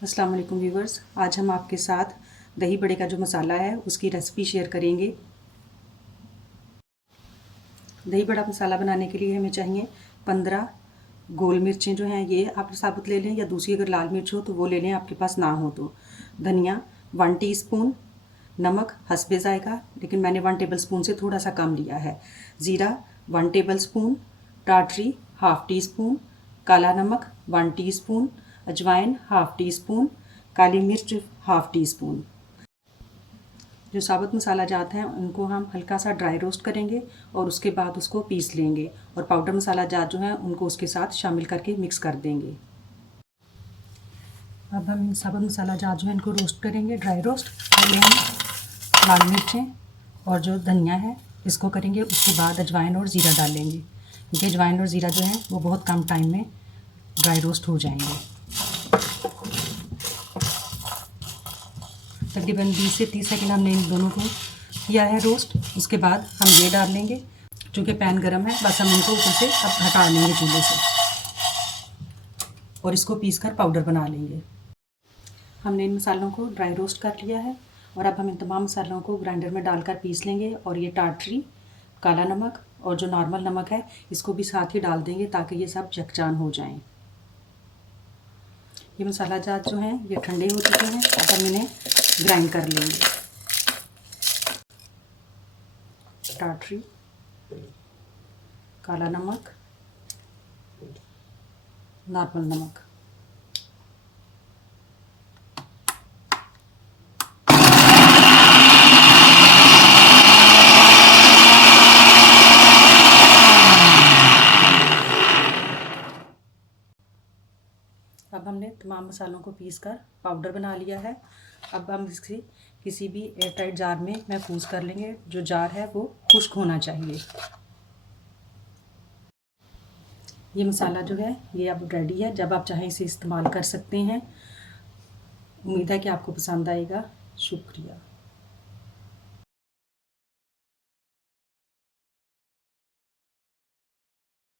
अस्सलाम वालेकुम व्यूवर्स, आज हम आपके साथ दही बड़े का जो मसाला है उसकी रेसिपी शेयर करेंगे। दही बड़ा मसाला बनाने के लिए हमें चाहिए 15 गोल मिर्चें जो हैं ये आप साबुत ले लें, या दूसरी अगर लाल मिर्च हो तो वो ले लें, आपके पास ना हो तो। धनिया 1 टीस्पून, नमक हस्बे ज़ायका, लेकिन मैंने 1 टेबलस्पून से थोड़ा सा कम लिया है। ज़ीरा 1 टेबलस्पून, टाटरी हाफ़ टी स्पून, काला नमक 1 टीस्पून, अजवाइन हाफ़ टी स्पून, काली मिर्च हाफ़ टी स्पून। जो साबुत मसाला जात हैं उनको हम हल्का सा ड्राई रोस्ट करेंगे और उसके बाद उसको पीस लेंगे, और पाउडर मसाला जात जो हैं उनको उसके साथ शामिल करके मिक्स कर देंगे। अब हम साबुत मसाला जात जो है इनको रोस्ट करेंगे, ड्राई रोस्ट। पहले हम लाल मिर्चें और जो धनिया है इसको करेंगे, उसके बाद अजवाइन और ज़ीरा डालेंगे, क्योंकि अजवाइन और ज़ीरा जो है वो बहुत कम टाइम में ड्राई रोस्ट हो जाएंगे। तकरीबन 20 से 30 सेकंड हमने इन दोनों को किया है रोस्ट। उसके बाद हम ये डाल लेंगे, चूँकि पैन गरम है, बस हम इनको ऊपर से अब हटा लेंगे चूल्हे से और इसको पीस कर पाउडर बना लेंगे। हमने इन मसालों को ड्राई रोस्ट कर लिया है और अब हम इन तमाम मसालों को ग्राइंडर में डालकर पीस लेंगे, और ये टाटरी, काला नमक और जो नॉर्मल नमक है इसको भी साथ ही डाल देंगे ताकि ये सब यकजान हो जाएं। ये मसाला जात जो हैं ये ठंडे हो चुके हैं, अब हम इन्हें ग्राइंड कर लेंगे। टाटरी, काला नमक, नॉर्मल नमक। अब हमने तमाम मसालों को पीसकर पाउडर बना लिया है। अब हम इसे किसी भी एयरटाइट जार में महफूज कर लेंगे। जो जार है वो खुश्क होना चाहिए। ये मसाला जो है ये अब रेडी है, जब आप चाहें इसे इस्तेमाल कर सकते हैं। उम्मीद है कि आपको पसंद आएगा। शुक्रिया।